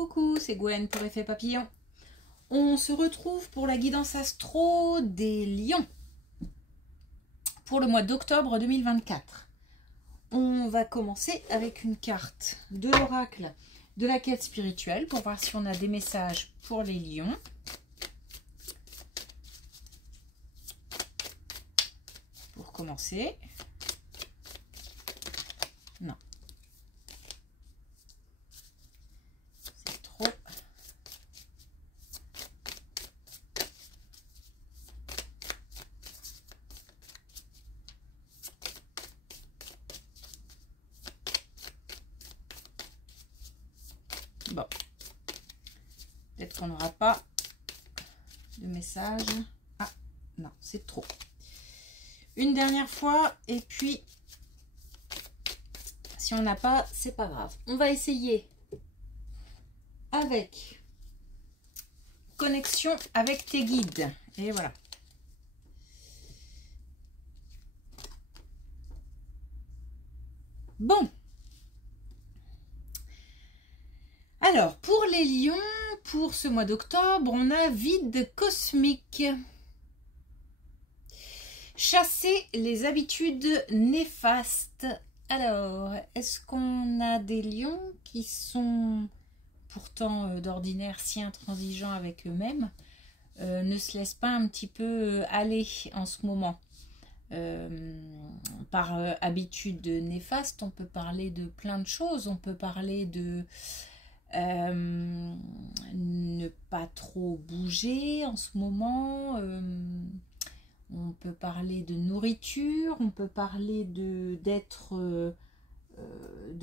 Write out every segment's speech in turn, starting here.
Coucou, c'est Gwen pour Effet Papillon. On se retrouve pour la guidance astro des lions pour le mois d'octobre 2024. On va commencer avec une carte de l'oracle de la quête spirituelle pour voir si on a des messages pour les lions. Pour commencer. Non. C'est trop. Bon. Peut-être qu'on n'aura pas de message. Ah, non, c'est trop. Une dernière fois, et puis, si on n'a pas, c'est pas grave. On va essayer avec connexion avec tes guides. Et voilà. Bon. Alors, pour les lions, pour ce mois d'octobre, on a vide cosmique. Chasser les habitudes néfastes. Alors, est-ce qu'on a des lions qui sont pourtant d'ordinaire si intransigeants avec eux-mêmes, ne se laissent pas un petit peu aller en ce moment par habitude néfaste? On peut parler de plein de choses. On peut parler de ne pas trop bouger en ce moment. On peut parler de nourriture, on peut parler de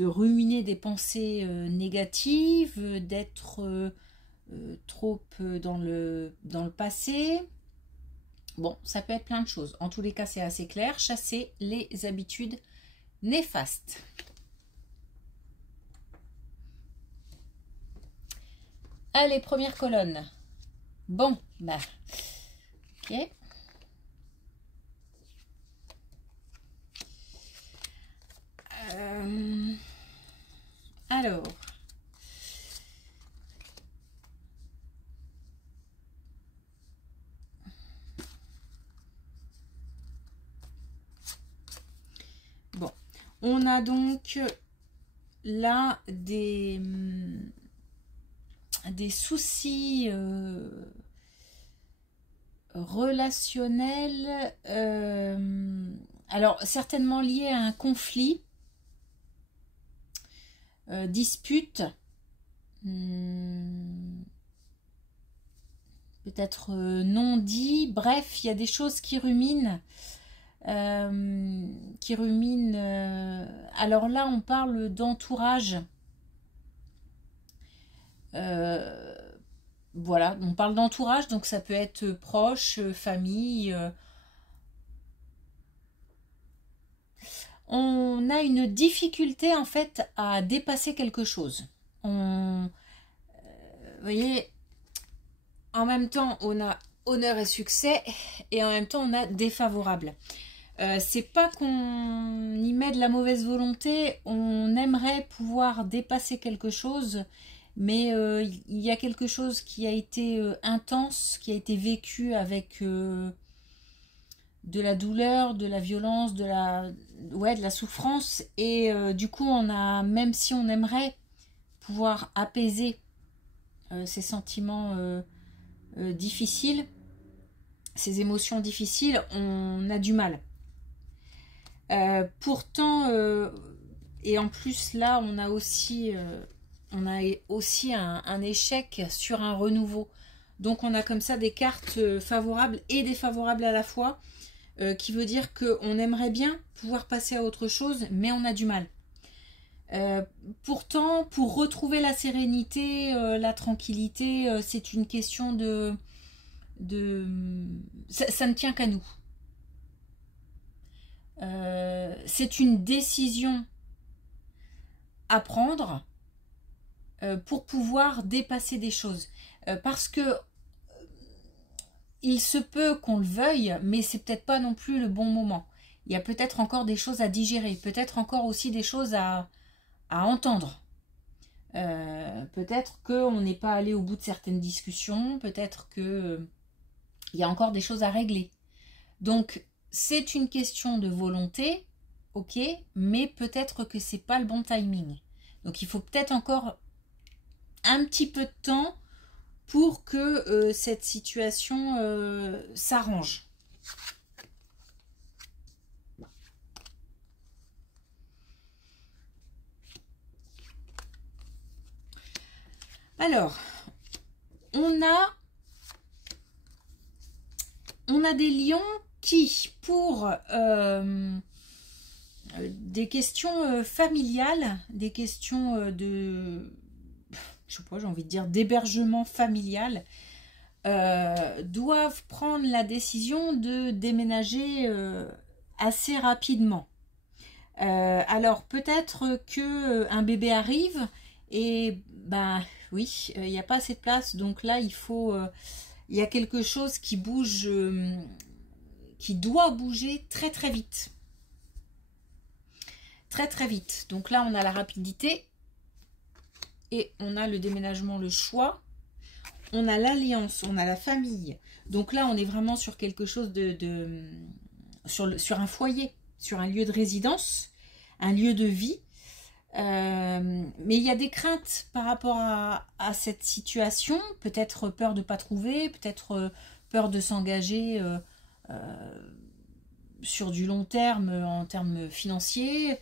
ruminer des pensées négatives, d'être trop dans le passé. Bon, ça peut être plein de choses. En tous les cas, c'est assez clair. Chasser les habitudes néfastes. Allez, première colonne. Bon, bah, ok. Alors, bon, on a donc là des soucis relationnels, alors certainement liés à un conflit. Dispute, peut-être non dit, bref, il y a des choses qui ruminent, alors là on parle d'entourage, voilà, on parle d'entourage, donc ça peut être proche, famille. On a une difficulté en fait à dépasser quelque chose. Vous voyez, en même temps on a honneur et succès et en même temps on a défavorable. C'est pas qu'on y met de la mauvaise volonté, on aimerait pouvoir dépasser quelque chose, mais il y a quelque chose qui a été intense, qui a été vécu avec de la douleur, de la violence, de la souffrance, et du coup on a, même si on aimerait pouvoir apaiser ces sentiments difficiles, ces émotions difficiles, on a du mal. Pourtant, et en plus là on a aussi un échec sur un renouveau. Donc on a comme ça des cartes favorables et défavorables à la fois. Qui veut dire qu'on aimerait bien pouvoir passer à autre chose, mais on a du mal. Pourtant, pour retrouver la sérénité, la tranquillité, c'est une question ça ne tient qu'à nous. C'est une décision à prendre pour pouvoir dépasser des choses. Parce que il se peut qu'on le veuille, mais c'est peut-être pas non plus le bon moment. Il y a peut-être encore des choses à digérer, peut-être encore aussi des choses à entendre. Peut-être qu'on n'est pas allé au bout de certaines discussions, peut-être qu'il y a encore des choses à régler. Donc, c'est une question de volonté, ok, mais peut-être que c'est pas le bon timing. Donc, il faut peut-être encore un petit peu de temps pour que cette situation s'arrange. Alors, on a des lions qui, pour des questions familiales, des questions de, je sais pas, j'ai envie de dire d'hébergement familial, doivent prendre la décision de déménager assez rapidement. Alors peut-être que un bébé arrive et ben oui, il n'y a pas assez de place, donc là il faut, il y a quelque chose qui bouge, qui doit bouger très très vite. Très très vite. Donc là on a la rapidité et on a le déménagement, le choix. On a l'alliance, on a la famille. Donc là on est vraiment sur quelque chose sur un foyer, sur un lieu de résidence, un lieu de vie. Mais il y a des craintes par rapport à cette situation, peut-être peur de ne pas trouver, peut-être peur de s'engager sur du long terme en termes financiers.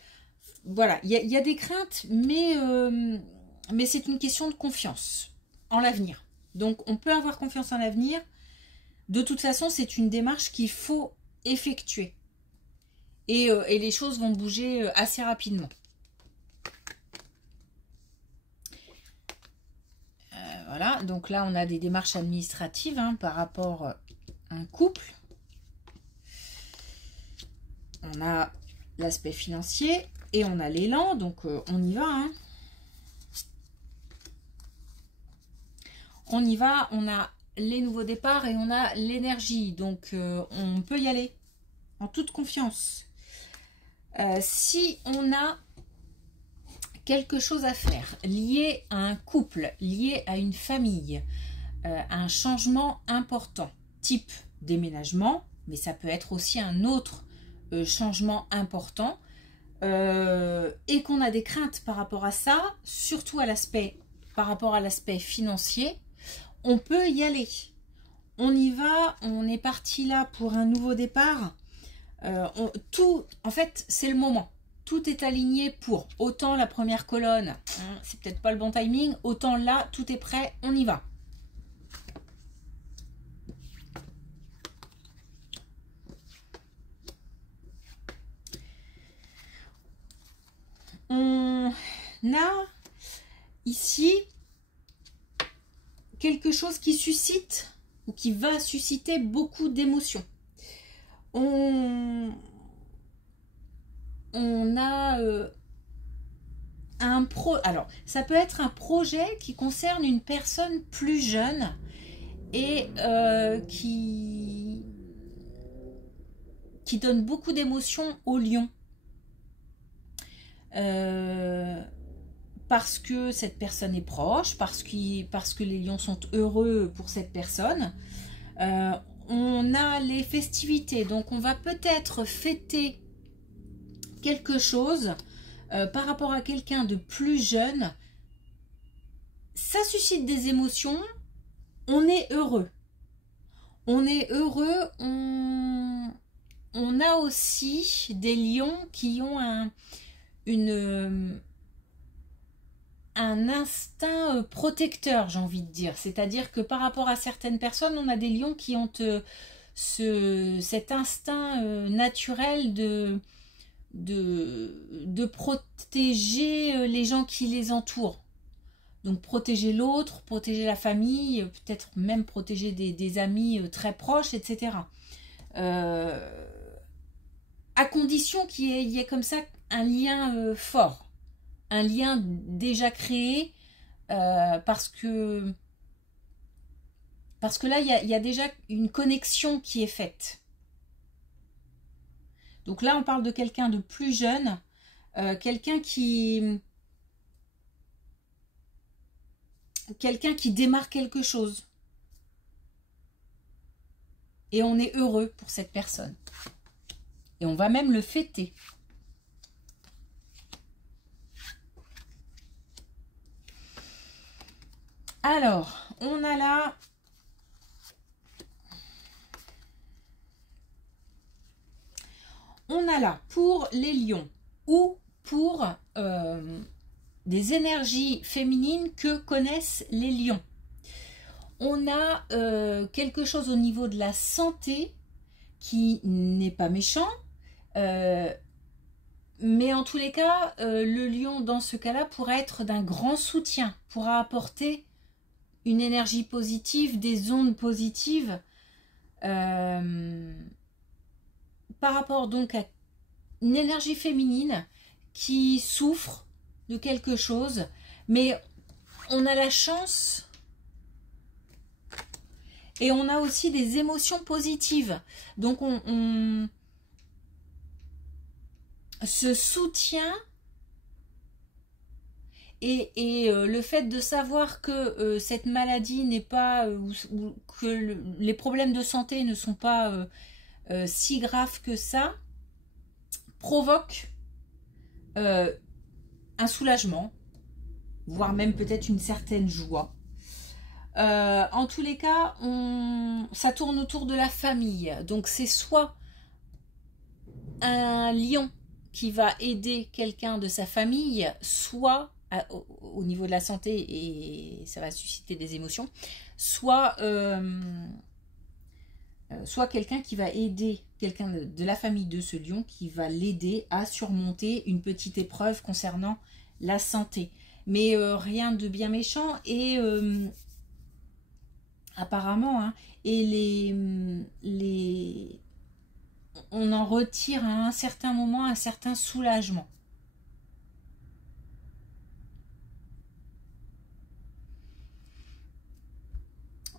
Voilà, il y a des craintes, mais c'est une question de confiance en l'avenir. Donc on peut avoir confiance en l'avenir. De toute façon, c'est une démarche qu'il faut effectuer. Et les choses vont bouger assez rapidement. Voilà, donc là on a des démarches administratives par rapport à un couple. On a l'aspect financier et on a l'élan, donc on y va. On y va, on a les nouveaux départs et on a l'énergie, donc on peut y aller en toute confiance. Si on a quelque chose à faire lié à un couple, lié à une famille, un changement important, type déménagement, mais ça peut être aussi un autre changement important, et qu'on a des craintes par rapport à ça, surtout par rapport à l'aspect financier, on peut y aller. On y va, on est parti là pour un nouveau départ. En fait, c'est le moment. Tout est aligné pour autant la première colonne, c'est peut-être pas le bon timing, autant là, tout est prêt, on y va. On a ici quelque chose qui suscite ou qui va susciter beaucoup d'émotions. On a alors ça peut être un projet qui concerne une personne plus jeune et qui donne beaucoup d'émotions aux lions. Parce que cette personne est proche, parce que les lions sont heureux pour cette personne. On a les festivités, donc on va peut-être fêter quelque chose par rapport à quelqu'un de plus jeune. Ça suscite des émotions, on est heureux. On est heureux, on a aussi des lions qui ont un instinct protecteur, j'ai envie de dire. C'est-à-dire que par rapport à certaines personnes, on a des lions qui ont cet instinct naturel de protéger les gens qui les entourent. Donc protéger l'autre, protéger la famille, peut-être même protéger des amis très proches, etc. À condition qu'il y ait comme ça un lien fort, un lien déjà créé, parce que là, il y a déjà une connexion qui est faite. Donc là, on parle de quelqu'un de plus jeune, quelqu'un qui quelqu'un qui démarre quelque chose. Et on est heureux pour cette personne. Et on va même le fêter. Alors, on a là... On a là pour les lions ou pour des énergies féminines que connaissent les lions. On a quelque chose au niveau de la santé qui n'est pas méchant, mais en tous les cas, le lion dans ce cas-là pourra être d'un grand soutien, pourra apporter une énergie positive, des ondes positives par rapport donc à une énergie féminine qui souffre de quelque chose, mais on a la chance et on a aussi des émotions positives. Donc on se soutient et le fait de savoir que cette maladie n'est pas, ou que les problèmes de santé ne sont pas si graves que ça, provoque un soulagement, voire même peut-être une certaine joie. En tous les cas, ça tourne autour de la famille. Donc c'est soit un lion qui va aider quelqu'un de sa famille, soit au niveau de la santé, et ça va susciter des émotions, soit quelqu'un qui va aider quelqu'un de la famille de ce lion, qui va l'aider à surmonter une petite épreuve concernant la santé. Mais rien de bien méchant, et apparemment, hein, et on en retire à un certain moment un certain soulagement.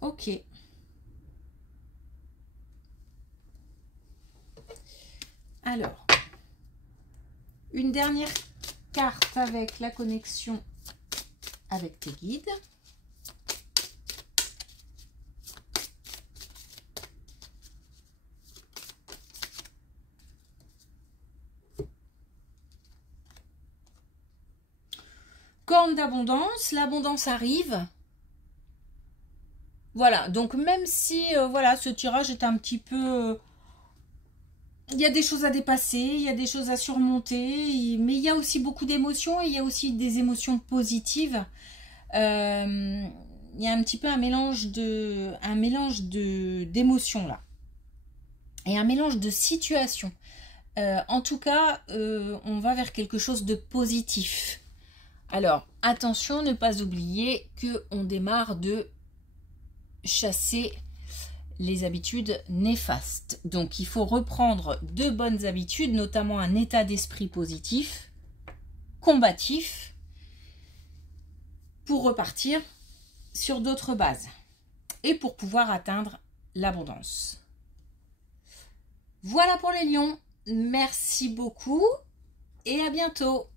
Ok. Alors, une dernière carte avec la connexion avec tes guides. Corne d'abondance, l'abondance arrive. Voilà, donc même si voilà, ce tirage est un petit peu... il y a des choses à dépasser, il y a des choses à surmonter, mais il y a aussi beaucoup d'émotions, et il y a aussi des émotions positives. Il y a un petit peu un mélange d'émotions là. Et un mélange de situations. En tout cas, on va vers quelque chose de positif. Alors, attention, ne pas oublier qu'on démarre de chasser les habitudes néfastes. Donc, il faut reprendre de bonnes habitudes, notamment un état d'esprit positif, combatif, pour repartir sur d'autres bases et pour pouvoir atteindre l'abondance. Voilà pour les lions. Merci beaucoup et à bientôt.